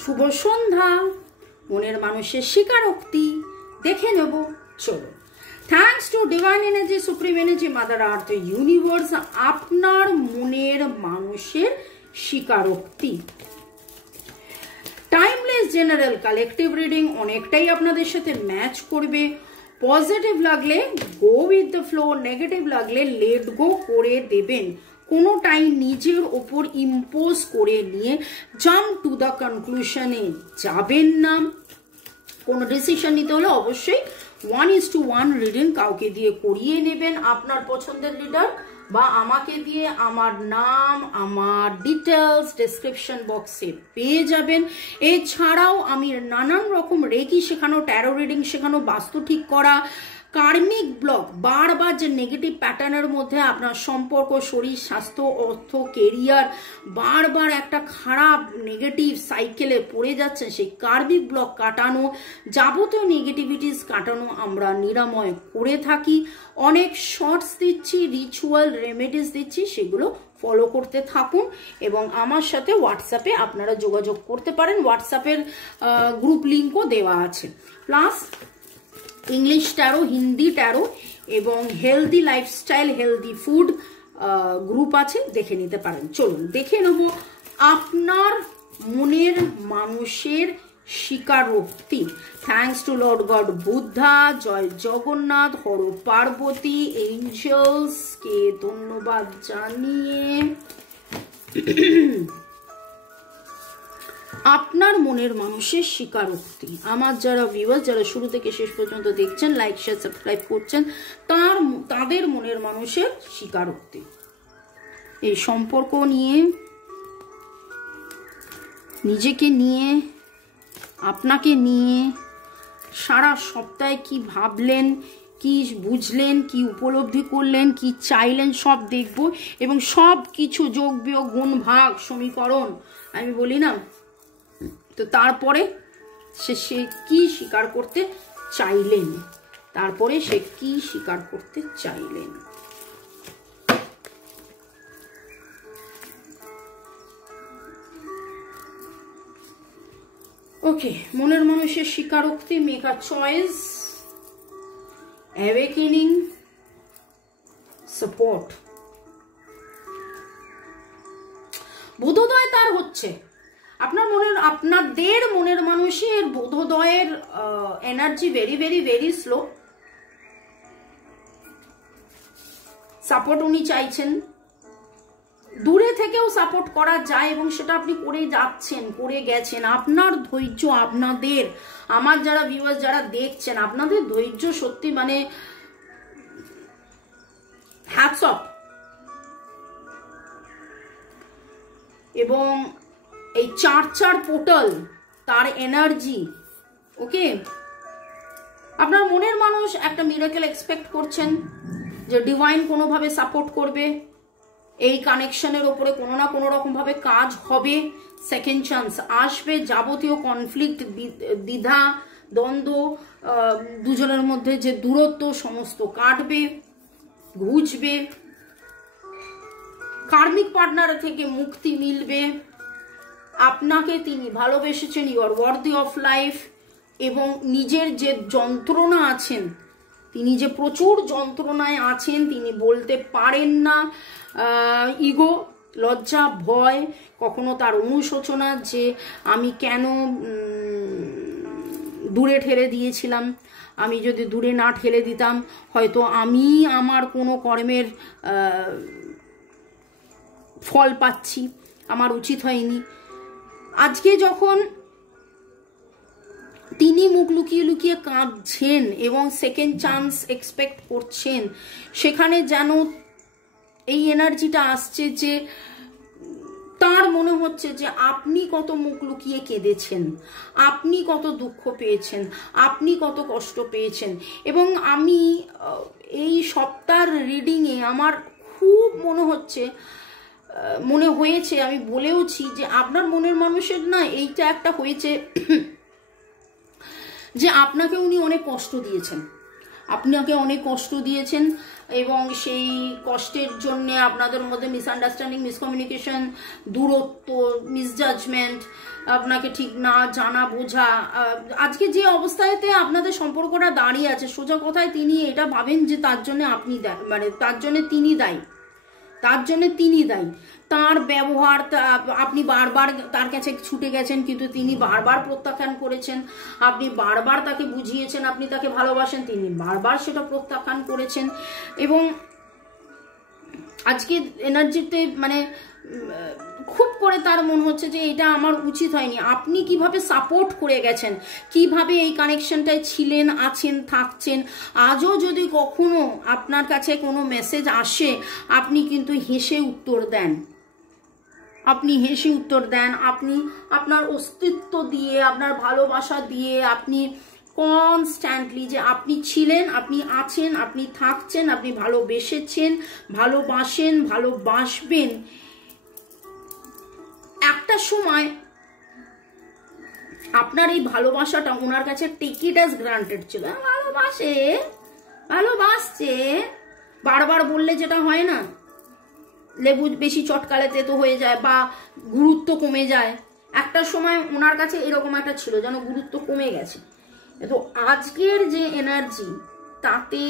শুভ সন্ধ্যা। মনের মানুষের স্বীকারোক্তি দেখে নেব, চলো। Thanks to divine energy, supreme energy, mother earth, universe, আপনার মনের মানুষের স্বীকারোক্তি। টাইমলেস জেনারেল কালেকটিভ রিডিং অনেকটাই আপনাদের সাথে ম্যাচ করবে। পজিটিভ লাগলে go with the flow, negative লাগলে লেট গো করে দেবেন। কোনোটাই নিজের ওপর ইম্পোজ করে নিয়ে জাম্প টু দ্য কনক্লুশনে যাবেন না। কোনো ডিসিশন নিতে হলে অবশ্যই 1:1 রিডিং কাউকে দিয়ে করিয়ে নেবেন, আপনার পছন্দের লিডার বা আমাকে দিয়ে। আমার নাম, আমার ডিটেলস ডেসক্রিপশন বক্সে পেয়ে যাবেন। এছাড়াও আমি নানান রকম রেকি শেখানো, ট্যারো রিডিং শেখানো, বাস্তু ঠিক করা, কার্মিক ব্লক, বারবার যে নেগেটিভ প্যাটার্নের মধ্যে আপনার সম্পর্ক, শরীর, স্বাস্থ্য, অর্থ, কেরিয়ার বারবার একটা খারাপ নেগেটিভ সাইকেলে পড়ে যাচ্ছেন, সেই কার্মিক ব্লক কাটানো, যাবতীয় নেগেটিভিটিস কাটানো আমরা নিরাময় করে থাকি। অনেক শর্টস দিচ্ছি, রিচুয়াল রেমেডিস দিচ্ছি, সেগুলো ফলো করতে থাকুন এবং আমার সাথে হোয়াটসঅ্যাপে আপনারা যোগাযোগ করতে পারেন। হোয়াটসঅ্যাপের গ্রুপ লিঙ্কও দেওয়া আছে। Plus English tarot, Hindi tarot এবং healthy lifestyle, healthy food group আছে, দেখে নিতে পারেন। চলুন দেখে নেব আপনার মনের মানুষের স্বীকারোক্তি। Thanks to lord god Buddha, জয় জগন্নাথ, হর পার্বতী, এঞ্জেলসকে ধন্যবাদ জানিয়ে আপনার মনের মানুষের স্বীকারোক্তি। আমার যারা ভিউয়ার্স, যারা শুরু থেকে শেষ পর্যন্ত দেখছেন, লাইক শেয়ার সাবস্ক্রাইব করছেন, তাদের মনের মানুষের স্বীকারোক্তি। এই সম্পর্ক নিয়ে, নিজেকে নিয়ে, আপনাকে নিয়ে সারা সপ্তাহে কি ভাবলেন, কি বুঝলেন, কি উপলব্ধি করলেন, কি চাইলেন, সব দেখব এবং সব কিছু যোগ বিয়োগ গুণ ভাগ সমীকরণ আমি বলি না, তো তারপরে সে কি স্বীকার করতে চাইলেন, তারপরে সে কি স্বীকার করতে চাইলেন। ওকে, মনের মানুষের স্বীকারোক্তি। Make a choice, awakening, support. বোধোদয় তার হচ্ছে আপনাদের মনের মানুষের বোধোদয়ের energy very very very slow. Support উনি চাইছেন, দূরে থেকেও সাপোর্ট করা যায় এবং সেটা আপনি করে যাচ্ছেন, করে গেছেন। আপনার ধৈর্য, আপনাদের, আমার যারা ভিউয়ার্স যারা দেখছেন, আপনাদের ধৈর্য সত্যি মানে হ্যাটস অফ। এবং এই 4 পোর্টাল, তার এনার্জি, ওকে, আপনার মনের মানুষ একটা মিরাকেল এক্সপেক্ট করছেন যে ডিভাইন কোনোভাবে সাপোর্ট করবে, এই কানেকশনের ওপরে কোনো না কোনো রকম ভাবে কাজ হবে, সেকেন্ড চান্স আসবে, যাবতীয় কনফ্লিক্ট, দ্বিধা, দ্বন্দ্ব, দুজনের মধ্যে যে দূরত্ব সমস্ত কাটবে, ঘুচবে, কার্মিক পার্টনার থেকে মুক্তি মিলবে। আপনাকে তিনি ভালোবেসেছেন, you are worthy of life. এবং নিজের যে যন্ত্রণা আছেন, তিনি যে প্রচুর যন্ত্রণায় আছেন, তিনি বলতে পারেন না, ইগো, লজ্জা, ভয়, কখনো তার অনুশোচনা যে আমি কেন দূরে ঠেলে দিয়েছিলাম, আমি যদি দূরে না ঠেলে দিতাম হয়তো আমি আমার কোনো কর্মের ফল পাচ্ছি, আমার উচিত হয়নি। আজকে যখন তিনি মুখ লুকিয়ে লুকিয়ে কাঁদছেন এবং সেকেন্ড চান্স এক্সপেক্ট করছেন, সেখানে যেন এই এনার্জিটা আসছে যে তার মনে হচ্ছে যে আপনি কত মুখ লুকিয়ে কেঁদেছেন, আপনি কত দুঃখ পেয়েছেন, আপনি কত কষ্ট পেয়েছেন। এবং আমি এই সপ্তাহের রিডিংয়ে আমার খুব মনে হয়েছে, আমি বলেওছি যে আপনার মনের মানুষের না এইটা একটা হয়েছে যে আপনাকে উনি অনেক কষ্ট দিয়েছেন, আপনাকে অনেক কষ্ট দিয়েছেন এবং সেই কষ্টের জন্য আপনাদের মধ্যে মিসআন্ডারস্ট্যান্ডিং, মিসকমিউনিকেশন, দূরত্ব, মিসজাজমেন্ট, আপনাকে ঠিক না জানা বোঝা, আজকে যে অবস্থাতে আপনাদের সম্পর্কটা দাঁড়িয়ে আছে, সোজা কথায় তিনি এটা ভাবেন যে তার জন্য আপনি মানে তার জন্য তিনি দায়ী, তার জন্য তিনি দায়ী। তার ব্যবহার, আপনি বারবার তার কাছে ছুটে গেছেন কিন্তু তিনি বারবার প্রত্যাখ্যান করেছেন, আপনি বারবার তাকে বুঝিয়েছেন আপনি তাকে ভালোবাসেন, তিনি বারবার সেটা প্রত্যাখ্যান করেছেন। এবং আজকে এনার্জিতে মানে খুব করে তার মনে হচ্ছে যে এটা আমার উচিত হয়নি। আপনি কিভাবে সাপোর্ট করে গেছেন, কিভাবে এই কানেকশনটায় ছিলেন, আছেন, থাকছেন। আজও যদি কখনো আপনার কাছে কোনো মেসেজ আসে আপনি কিন্তু হেসে উত্তর দেন, আপনি হেসে উত্তর দেন, আপনি আপনার অস্তিত্ব দিয়ে, আপনার ভালোবাসা দিয়ে আপনি কনস্ট্যান্টলি যে আপনি ছিলেন, আপনি আছেন, আপনি থাকছেন, আপনি ভালোবেসেছেন, ভালোবাসেন, ভালোবাসবেন। একটা সময় আপনার এই ভালোবাসাটা ওনার কাছে টেক ইট অ্যাজ গ্রান্টেড ছিল। ভালোবাসে, ভালোবাসছে, বারবার বললে যেটা হয় না, লেবু বেশি চটকালে তেতো হয়ে যায় বা গুরুত্ব কমে যায়, একটা সময় ওনার কাছে এরকম একটা ছিল যেন গুরুত্ব কমে গেছে। তো আজকের যে এনার্জি তাতে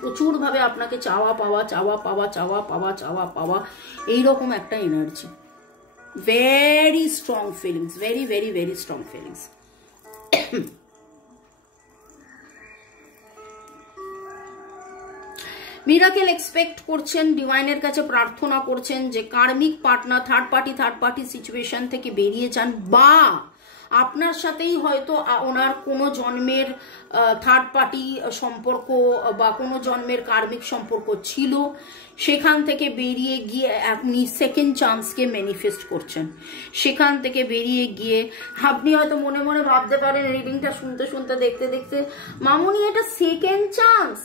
প্রচুর ভাবে আপনাকে চাওয়া পাওয়া, চাওয়া পাওয়া, চাওয়া পাওয়া, চাওয়া পাওয়া, এইরকম একটা energy. Very strong feelings, very very very strong feelings. Miracle expect করছেন, ডিভাইনের কাছে প্রার্থনা করছেন যে কার্মিক পার্টনার থার্ড পার্টি সিচুয়েশন থেকে বেরিয়ে যান, বা আপনার সাথেই হয়তো ওনার কোনো জন্মের থার্ড পার্টি সম্পর্ক বা কোনো জন্মের কার্মিক সম্পর্ক ছিল, সেখান থেকে বেরিয়ে গিয়ে আপনি সেকেন্ড চান্সকে ম্যানিফেস্ট করছেন। সেখান থেকে বেরিয়ে গিয়ে আপনি হয়তো মনে মনে ভাবতে পারেন রিডিংটা শুনতে শুনতে দেখতে দেখতে, মামুনি এটা সেকেন্ড চান্স,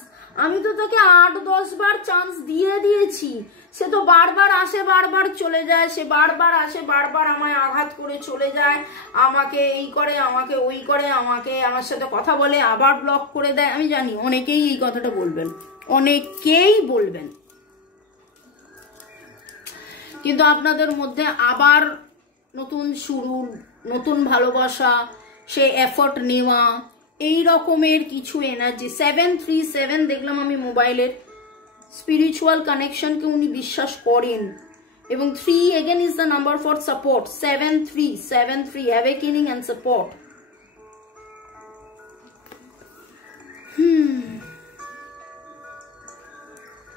আমি তো তাকে 8-10 বার চান্স দিয়ে দিয়েছি, সে তো বারবার আসে বারবার চলে যায়, সে বারবার আসে বারবার আমায় আঘাত করে চলে যায়, আমাকে এই করে, আমাকে ওই করে, আমাকে আমার সাথে কথা বলে আবার ব্লক করে দেয়। আমি জানি অনেকেই এই কথাটা বলবেন, অনেকেই বলবেন, কিন্তু আপনাদের মধ্যে আবার নতুন শুরু, নতুন ভালোবাসা, সে এফর্ট নেওয়া, এই রকমের কিছু এনার্জি। 737 দেখলাম আমি মোবাইলের, স্পিরিচুয়াল কানেকশনকে উনি বিশ্বাস করেন। এবং 3 again is the number for support. 7-3 awakening and support.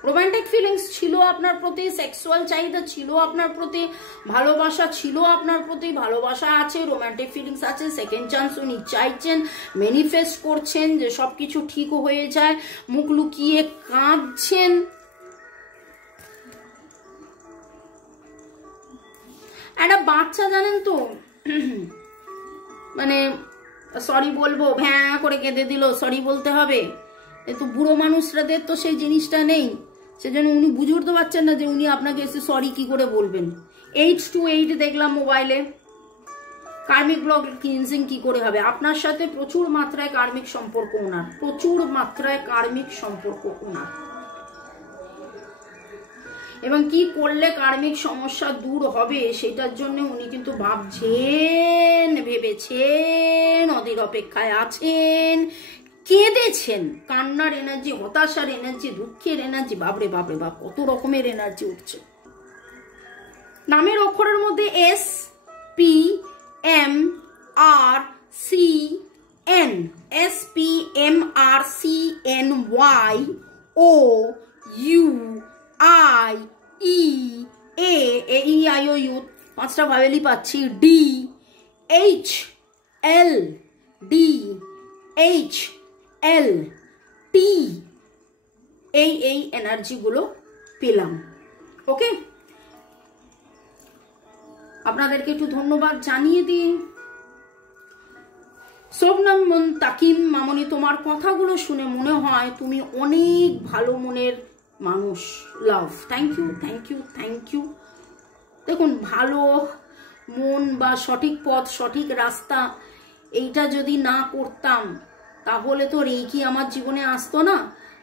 Romantic feelings ছিল আপনার প্রতি, সেক্সুয়াল চাহিদা ছিল আপনার প্রতি, ভালোবাসা ছিল আপনার প্রতি, ভালোবাসা আছে, রোমান্টিক ফিলিংস আছে, সেকেন্ড চান্স উনি চাইছেন, ম্যানিফেস্ট করছেন যে সবকিছু ঠিক হয়ে যায়, মুখ লুকিয়ে কাঁদছেন। একটা বাচ্চা জানেন তো মানে সরি বলবো, ভ্যাঁ করে কেঁদে দিল, সরি বলতে হবে, তো বুড়ো মানুষরাদের তো সেই জিনিসটা নেই, সেজন্য উনি বুঝে উঠতে পারছেন না যে উনি আপনাকে এসে সরি কি করে বলবেন। 828 দেখলাম মোবাইলে, কার্মিক ব্লক ক্লিনজিং কি করে হবে। আপনার সাথে প্রচুর মাত্রায় কার্মিক সম্পর্ক ওনার, প্রচুর মাত্রায় কার্মিক সম্পর্ক ওনার, এবং কি করলে কার্মিক সমস্যা দূর হবে সেটার জন্য উনি কিন্তু ভাবছেন, ভেবেছেন, অধীর অপেক্ষায় আছেন, কেঁদেছেন। কান্নার এনার্জি, হতাশার এনার্জি, দুঃখের এনার্জি, বাপরে বাপরে বাপ, কত রকমের এনার্জি উঠছে। নামের অক্ষরের মধ্যে SPMRCN, SPMRCNYOUIA, 5টা ভাবেলি পাচ্ছি, DHLT, এই এনার্জি গুলো পেলাম। ওকে, আপনাদেরকে একটু ধন্যবাদ জানিয়ে দিই। শোভনম মন তাকিম, মামনি তোমার কথাগুলো শুনে মনে হয় তুমি অনেক ভালো মনের মানুষ। Love, thank you, thank you, thank you. দেখুন, ভালো মন বা সঠিক পথ, সঠিক রাস্তা, এইটা যদি না করতাম তাহলে তো রেইকি আমার জীবনে আসতো না,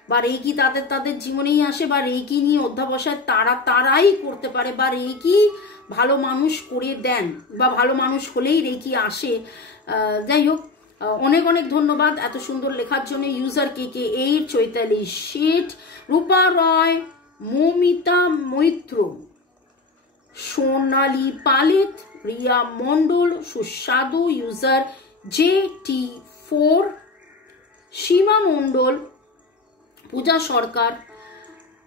বা রেইকি তাদের জীবনেই আসে, বা রেইকি নিয়ে অধ্যাবসায় তারাই করতে পারে, বা রেইকি ভালো মানুষ করে দেন, বা ভালো মানুষ হলেই রেকি আসে। যাই হোক, অনেক অনেক ধন্যবাদ এত সুন্দর লেখার জন্য। ইউজার KK8, চৈতালি শেঠ, রূপা রয়, মৌমিতা মৈত্র, সোনালী পালিত, রিয়া মন্ডল, সুস্বাদু, ইউজার JT4, সীমা মন্ডল, পূজা সরকার,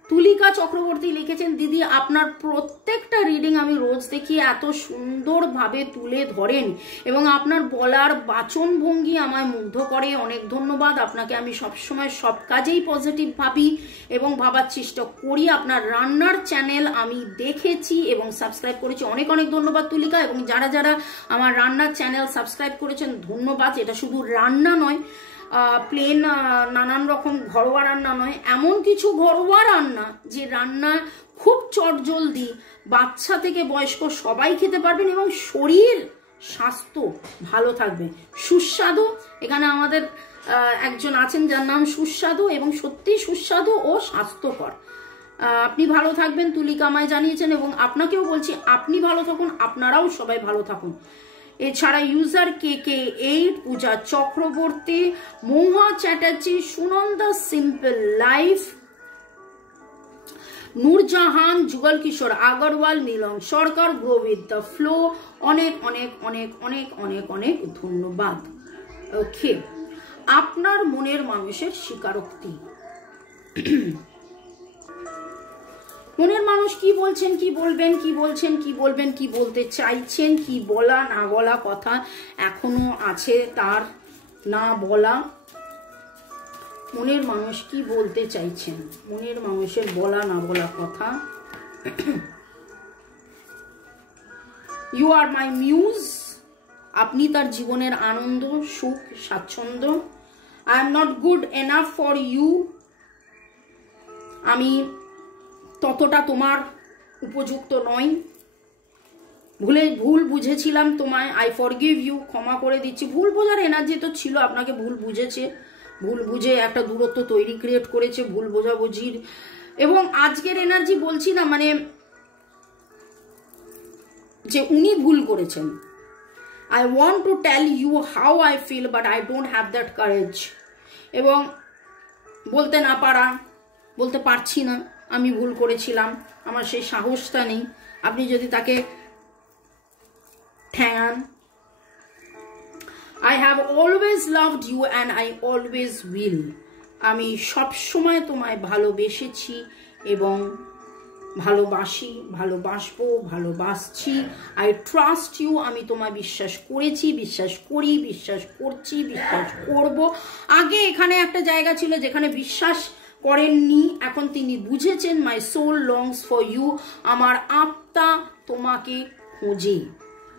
তুলিকা চক্রবর্তী লিখেছেন, দিদি আপনার প্রত্যেকটা রিডিং আমি রোজ দেখি, এত সুন্দরভাবে তুলে ধরেন এবং আপনার বলার বাচন ভঙ্গি আমায় মুগ্ধ করে। অনেক ধন্যবাদ আপনাকে। আমি সবসময় সব কাজেই পজিটিভ ভাবি এবং ভাবার চেষ্টা করি। আপনার রান্নার চ্যানেল আমি দেখেছি এবং সাবস্ক্রাইব করেছি। অনেক অনেক ধন্যবাদ তুলিকা, এবং যারা যারা আমার রান্নার চ্যানেল সাবস্ক্রাইব করেছেন ধন্যবাদ। এটা শুধু রান্না নয়, প্লেন নানান রকম ঘরোয়া রান্না নয়, এমন কিছু ঘরোয়া রান্না যে রান্না খুব চটজলদি বাচ্চা থেকে বয়স্ক সবাই খেতে পারবেন এবং শরীর স্বাস্থ্য ভালো থাকবে। সুস্বাদু, এখানে আমাদের একজন আছেন যার নাম সুস্বাদু, এবং সত্যি সুস্বাদু ও স্বাস্থ্যকর। আপনি ভালো থাকবেন তুলিকা আমায় জানিয়েছেন, এবং আপনাকেও বলছি আপনি ভালো থাকুন, আপনারাও সবাই ভালো থাকুন। এছাড়া ইউজার KK8, পূজা চক্রবর্তী, মহুয়া চ্যাটার্জি, সুনন্দা সিম্পল লাইফ, নূরজাহান, যুগল কিশোর আগরওয়াল, নীলম সরকার, গ্রো উইথ দ্য ফ্লো, অনেক অনেক অনেক অনেক অনেক অনেক ধন্যবাদ। ওকে, আপনার মনের মানুষের স্বীকারোক্তি। মনের মানুষ কি বলছেন, কি বলবেন, কি বলছেন, কি বলবেন, কি বলতে চাইছেন, কি বলা না বলা কথা এখনো আছে তার না বলা। মনের মানুষ কি বলতে চাইছেন, মনের মানুষের বলা না বলা কথা। ইউ আর মাই মিউজ, আপনি তার জীবনের আনন্দ, সুখ, স্বাচ্ছন্দ্য। I am not good enough for you, আমি ততটা তোমার উপযুক্ত নয়, ভুল বুঝেছিলাম তোমায়, আই ফরগিভ ইউ, ক্ষমা করে দিচ্ছি। ভুল বোঝার এনার্জি তো ছিল, আপনাকে ভুল বুঝেছে, ভুল বুঝে একটা দূরত্ব তৈরি ক্রিয়েট করেছে, ভুল বোঝাবুঝির। এবং আজকের এনার্জি বলছি না মানে যে উনি ভুল করেছেন। I want to tell you how I feel but I don't have that courage, এবং বলতে না পারা, বলতে পারছি না আমি ভুল করেছিলাম, আমার সেই সাহসটা নেই। আপনি যদি তাকে ঠ্যাঙান। I have always loved you and I always will, আমি সব সময় তোমায় ভালোবেসেছি এবং ভালোবাসি, ভালোবাসবো, ভালোবাসছি। I trust you, আমি তোমায় বিশ্বাস করেছি, বিশ্বাস করি, বিশ্বাস করছি, বিশ্বাস করব। আগে এখানে একটা জায়গা ছিল যেখানে বিশ্বাস করেননি, এখন তিনি বুঝেছেন। My soul longs for you, আমার আত্মা তোমাকে খোঁজে,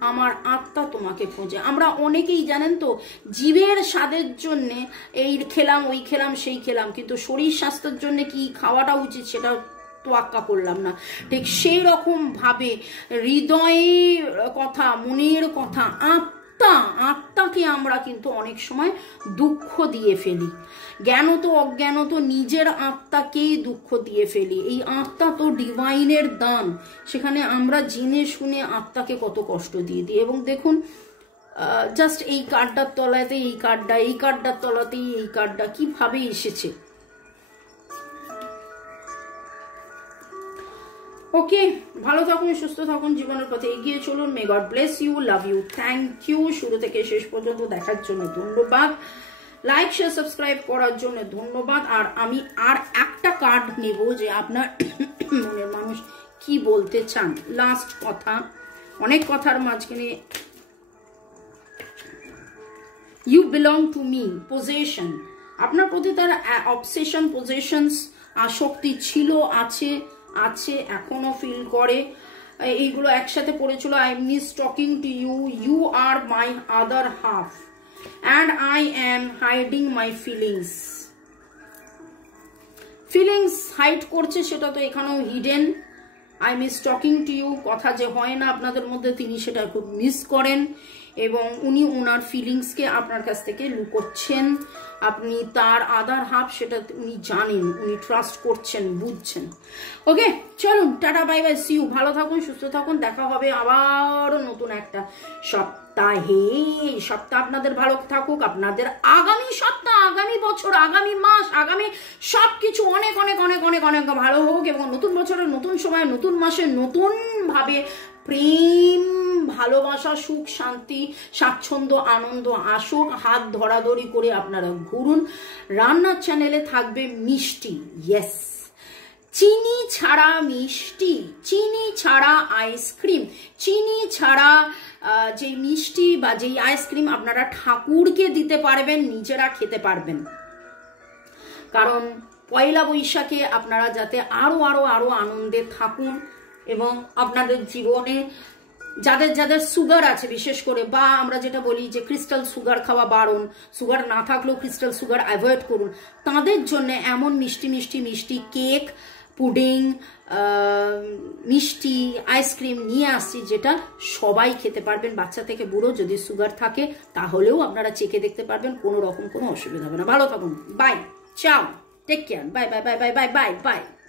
আমার আত্মা তোমাকে খোঁজে। আমরা অনেকেই জানেন তো জীবের স্বাদের জন্যে এই খেলাম, ওই খেলাম, সেই খেলাম, কিন্তু শরীর স্বাস্থ্যের জন্য কি খাওয়াটা উচিত সেটা তোয়াক্কা করলাম না। ঠিক সেই রকম ভাবে হৃদয়ের কথা, মনের কথা, আত্মাকে আমরা কিন্তু অনেক সময় দুঃখ দিয়ে ফেলি, জ্ঞানত অজ্ঞানত নিজের আত্মাকেই দুঃখ দিয়ে ফেলি। এই আত্মা তো ডিভাইনের দান, সেখানে আমরা জেনে শুনে আত্মাকে কত কষ্ট দিয়ে দিই। এবং দেখুন জাস্ট এই কার্ডটার তলাতে এই কার্ডটা, এই কার্ডটার তলাতেই এই কার্ডটা কিভাবে এসেছে। ওকে, ভালো থাকুন, সুস্থ থাকুন, জীবনের পথে এগিয়ে চলুন। May God bless you, love you, thank you. শুরু থেকে শেষ পর্যন্ত দেখার জন্য ধন্যবাদ, লাইক শেয়ার সাবস্ক্রাইব করার জন্য ধন্যবাদ। আর আমি আর একটা কার্ড নেব যে আপনার মনের মানুষ কি বলতে চান। লাস্ট কথা, অনেক কথার মাঝখানে you belong to me, possession, আপনার প্রতি তার অবসেশন, পজেশনস, আসক্তি ছিল, আছে, এখনো ফিল করে, এইগুলো একসাথে পড়েছিল। I miss talking to you, you are my other half and I am hiding my feelings. Feelings hide করছে, সেটা তো এখানেও hidden. I miss talking to you, কথা যে হয় না আপনাদের মধ্যে তিনি সেটা খুব মিস করেন। এবং উনি ওনার ফিলিংসকে আপনার কাছ থেকে লুকোচ্ছেন। আপনি তার আদার হাফ, সেটা উনি জানেন, উনি ট্রাস্ট করছেন, বুঝছেন। ওকে, চলুন, tata, bye bye, see you. ভালো থাকুন, সুস্থ থাকুন, দেখা হবে আবারও নতুন একটা সপ্তাহে। সপ্তাহ আপনাদের ভালো থাকুক, আপনাদের আগামী সপ্তাহ, আগামী বছর, আগামী মাস, আগামী সবকিছু অনেক অনেক অনেক অনেক অনেক ভালো হোক, এবং নতুন বছরের নতুন সময়, নতুন মাসে নতুন ভাবে প্রেম, ভালোবাসা, সুখ, শান্তি, স্বাচ্ছন্দ্য, আনন্দ আসুক। হাত ধরাধরি করে আপনারা ঘুরুন। রান্নার চ্যানেলে থাকবে মিষ্টি, ইয়েস, চিনি ছাড়া মিষ্টি, চিনি ছাড়া আইসক্রিম, চিনি ছাড়া যে মিষ্টি বা যেই আইসক্রিম আপনারা ঠাকুরকে দিতে পারবেন, নিজেরা খেতে পারবেন। কারণ পয়লা বৈশাখে আপনারা যাতে আরো আরো আরো আনন্দে থাকুন, এবং আপনাদের জীবনে যাদের যাদের সুগার আছে বিশেষ করে, বা আমরা যেটা বলি যে ক্রিস্টাল সুগার খাওয়া বারণ, সুগার না থাকলেও ক্রিস্টাল সুগার অ্যাভয়েড করুন, তাদের জন্য এমন মিষ্টি মিষ্টি মিষ্টি কেক, পুডিং, মিষ্টি, আইসক্রিম নিয়ে আসছি, যেটা সবাই খেতে পারবেন, বাচ্চা থেকে বুড়ো। যদি সুগার থাকে তাহলেও আপনারা চেখে দেখতে পারবেন, কোনো রকম কোনো অসুবিধা হবে না। ভালো থাকুন, bye, ciao, take care, bye bye bye bye bye bye by.